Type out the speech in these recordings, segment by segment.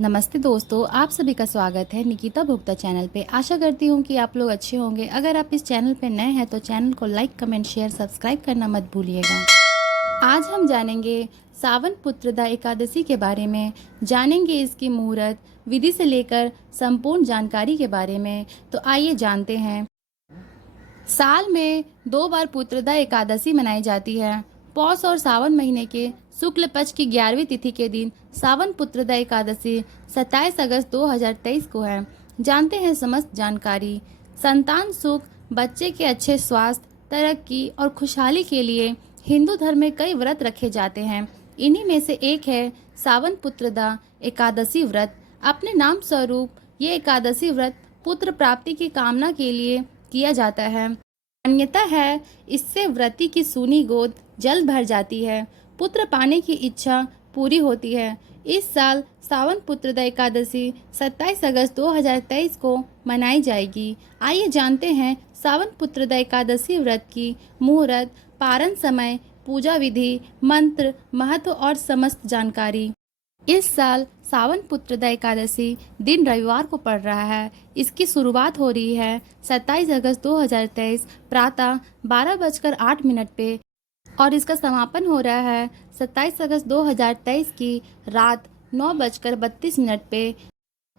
नमस्ते दोस्तों, आप सभी का स्वागत है निकिता भुक्ता चैनल पे। आशा करती हूँ कि आप लोग अच्छे होंगे। अगर आप इस चैनल पे नए हैं तो चैनल को लाइक, कमेंट, शेयर, सब्सक्राइब करना मत भूलिएगा। आज हम जानेंगे सावन पुत्रदा एकादशी के बारे में, जानेंगे इसकी मुहूर्त विधि से लेकर संपूर्ण जानकारी के बारे में। तो आइए जानते हैं। साल में 2 बार पुत्रदा एकादशी मनाई जाती है। पौष और सावन महीने के शुक्ल पक्ष की 11वीं तिथि के दिन सावन पुत्रदा एकादशी 27 अगस्त 2023 को है। जानते हैं समस्त जानकारी। संतान सुख, बच्चे के अच्छे स्वास्थ्य, तरक्की और खुशहाली के लिए हिंदू धर्म में कई व्रत रखे जाते हैं। इन्हीं में से एक है सावन पुत्रदा एकादशी व्रत। अपने नाम स्वरूप ये एकादशी व्रत पुत्र प्राप्ति की कामना के लिए किया जाता है। मान्यता है इससे व्रती की सूनी गोद जल्द भर जाती है, पुत्र पाने की इच्छा पूरी होती है। इस साल सावन पुत्रदा एकादशी 27 अगस्त 2023 को मनाई जाएगी। आइए जानते हैं सावन पुत्रदा एकादशी व्रत की मुहूर्त, पारण समय, पूजा विधि, मंत्र, महत्व और समस्त जानकारी। इस साल सावन पुत्रदा एकादशी दिन रविवार को पड़ रहा है। इसकी शुरुआत हो रही है 27 अगस्त 2023 प्रातः 12:08 पे और इसका समापन हो रहा है 27 अगस्त 2023 की रात 9:32 पे।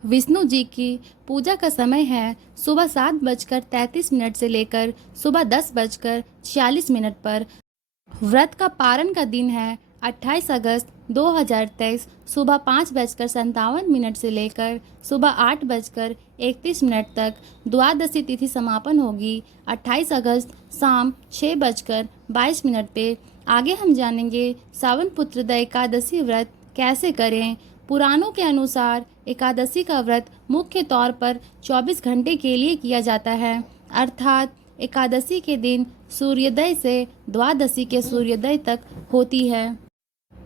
विष्णु जी की पूजा का समय है सुबह 7:33 से लेकर सुबह 10:46 पर। व्रत का पारण का दिन है 28 अगस्त 2023 सुबह 5:57 से लेकर सुबह 8:31 तक। द्वादशी तिथि समापन होगी 28 अगस्त शाम 6:22 पे। आगे हम जानेंगे सावन पुत्रदा एकादशी व्रत कैसे करें। पुराणों के अनुसार एकादशी का व्रत मुख्य तौर पर 24 घंटे के लिए किया जाता है, अर्थात एकादशी के दिन सूर्योदय से द्वादशी के सूर्योदय तक होती है।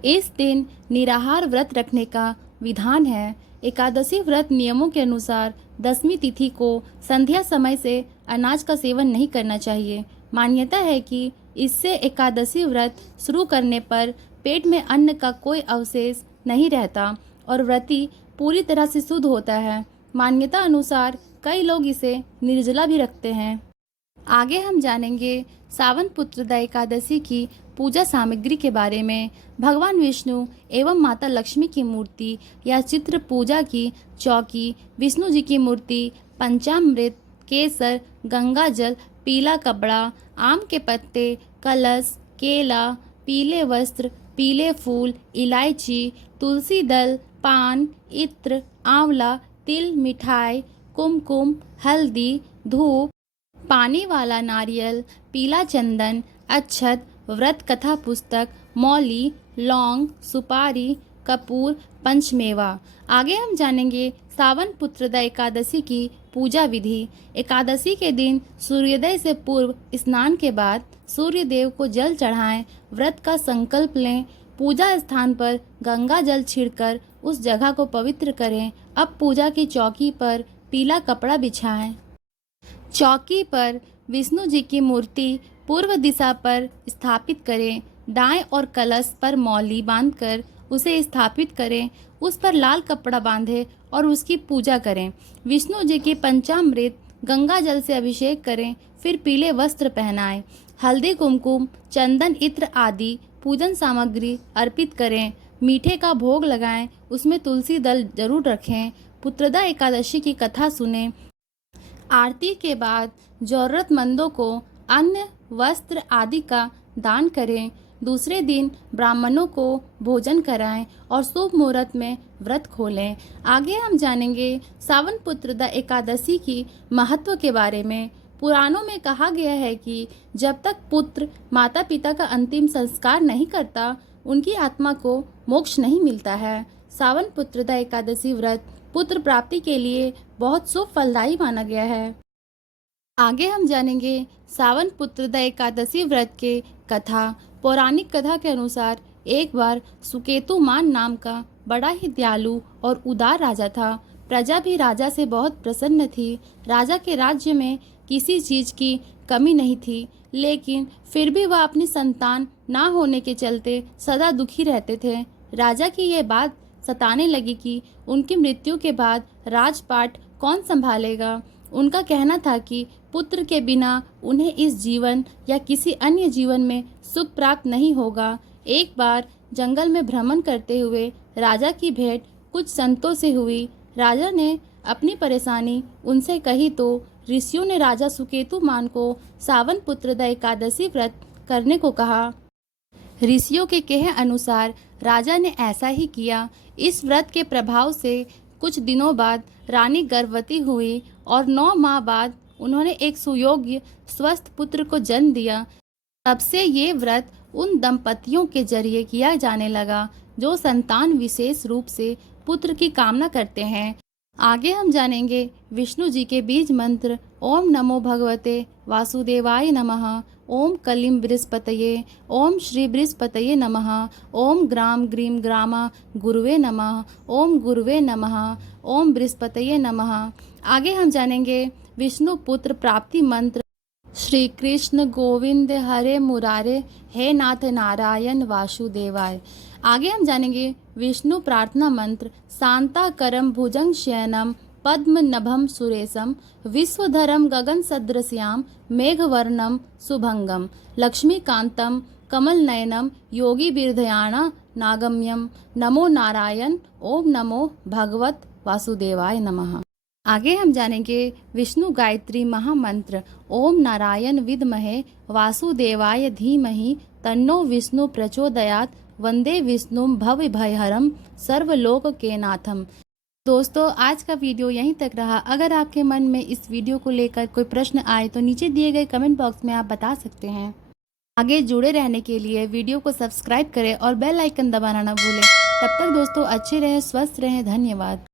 इस दिन निराहार व्रत रखने का विधान है। एकादशी व्रत नियमों के अनुसार 10वीं तिथि को संध्या समय से अनाज का सेवन नहीं करना चाहिए। मान्यता है कि इससे एकादशी व्रत शुरू करने पर पेट में अन्न का कोई अवशेष नहीं रहता और व्रती पूरी तरह से शुद्ध होता है। मान्यता अनुसार कई लोग इसे निर्जला भी रखते हैं। आगे हम जानेंगे सावन पुत्रदा एकादशी की पूजा सामग्री के बारे में। भगवान विष्णु एवं माता लक्ष्मी की मूर्ति या चित्र पूजा की चौकी, विष्णु जी की मूर्ति, पंचामृत, केसर, गंगा जल, पीला कपड़ा, आम के पत्ते, कलश, केला, पीले वस्त्र, पीले फूल, इलायची, तुलसी दल, पान, इत्र, आंवला, तिल, मिठाई, कुमकुम, हल्दी, धूप, पानी वाला नारियल, पीला चंदन, अक्षत, व्रत कथा पुस्तक, मौली, लौंग, सुपारी, कपूर, पंचमेवा। आगे हम जानेंगे सावन पुत्रदा एकादशी की पूजा विधि। एकादशी के दिन सूर्योदय से पूर्व स्नान के बाद सूर्य देव को जल चढ़ाएं, व्रत का संकल्प लें, पूजा स्थान पर गंगा जल छिड़कर उस जगह को पवित्र करें। अब पूजा की चौकी पर पीला कपड़ा बिछाएं। चौकी पर विष्णु जी की मूर्ति पूर्व दिशा पर स्थापित करें। दाएं और कलश पर मौली बांधकर उसे स्थापित करें। उस पर लाल कपड़ा बांधें और उसकी पूजा करें। विष्णु जी के पंचामृत गंगा जल से अभिषेक करें, फिर पीले वस्त्र पहनाएं। हल्दी, कुमकुम, चंदन, इत्र आदि पूजन सामग्री अर्पित करें। मीठे का भोग लगाएं, उसमें तुलसी दल जरूर रखें। पुत्रदा एकादशी की कथा सुनें। आरती के बाद जरूरतमंदों को अन्न, वस्त्र आदि का दान करें। दूसरे दिन ब्राह्मणों को भोजन कराएं और शुभ मुहूर्त में व्रत खोलें। आगे हम जानेंगे सावन पुत्रदा एकादशी की महत्व के बारे में। पुराणों में कहा गया है कि जब तक पुत्र माता पिता का अंतिम संस्कार नहीं करता, उनकी आत्मा को मोक्ष नहीं मिलता है। सावन पुत्रदा एकादशी व्रत पुत्र प्राप्ति के लिए बहुत शुभ फलदायी माना गया है। आगे हम जानेंगे सावन पुत्रदा एकादशी व्रत के कथा। पौराणिक कथा के अनुसार एक बार सुकेतुमान नाम का बड़ा ही दयालु और उदार राजा था। प्रजा भी राजा से बहुत प्रसन्न थी। राजा के राज्य में किसी चीज की कमी नहीं थी, लेकिन फिर भी वह अपनी संतान ना होने के चलते सदा दुखी रहते थे। राजा की यह बात सताने लगी कि उनकी मृत्यु के बाद राजपाट कौन संभालेगा। उनका कहना था कि पुत्र के बिना उन्हें इस जीवन या किसी अन्य जीवन में सुख प्राप्त नहीं होगा। एक बार जंगल में भ्रमण करते हुए राजा की भेंट कुछ संतों से हुई। राजा ने अपनी परेशानी उनसे कही तो ऋषियों ने राजा सुकेतुमान को सावन पुत्रदा एकादशी व्रत करने को कहा। ऋषियों के कहे अनुसार राजा ने ऐसा ही किया। इस व्रत के प्रभाव से कुछ दिनों बाद रानी गर्भवती हुई और 9 माह बाद उन्होंने एक सुयोग्य स्वस्थ पुत्र को जन्म दिया। तब से ये व्रत उन दंपतियों के जरिए किया जाने लगा जो संतान विशेष रूप से पुत्र की कामना करते हैं। आगे हम जानेंगे विष्णु जी के बीज मंत्र। ओम नमो भगवते वासुदेवाय नमः। ओम कलिम बृहस्पतये। ओम श्री बृहस्पतये नमः। ओम ग्राम ग्रीम ग्रामा गुरुवे नमः। ओम गुरुवे नमः। ओम बृहस्पतये नमः। आगे हम जानेंगे विष्णु पुत्र प्राप्ति मंत्र। श्री कृष्ण गोविंद हरे मुरारे हे नाथ नारायण वासुदेवाय। आगे हम जानेंगे विष्णु प्रार्थना मंत्र। शांताकरम भुजंग शयनम पद्म नभम सुरेशम विश्वधरम गगन सदृश्याम मेघवर्णम शुभंगम लक्ष्मीकांतम कमल नयनम योगी बिरधयाणा नागम्यम नमो नारायण। ओम नमो भगवत वासुदेवाय नमः। आगे हम जानेंगे विष्णु गायत्री महामंत्र। ओम नारायण विद्महे वासुदेवाय धीमहि तन्नो विष्णु प्रचोदयात् वंदे विष्णुम भव भयहरम सर्वलोक के नाथम। दोस्तों, आज का वीडियो यहीं तक रहा। अगर आपके मन में इस वीडियो को लेकर कोई प्रश्न आए तो नीचे दिए गए कमेंट बॉक्स में आप बता सकते हैं। आगे जुड़े रहने के लिए वीडियो को सब्सक्राइब करें और बेल आइकन दबाना ना भूलें। तब तक दोस्तों अच्छे रहें, स्वस्थ रहें। धन्यवाद।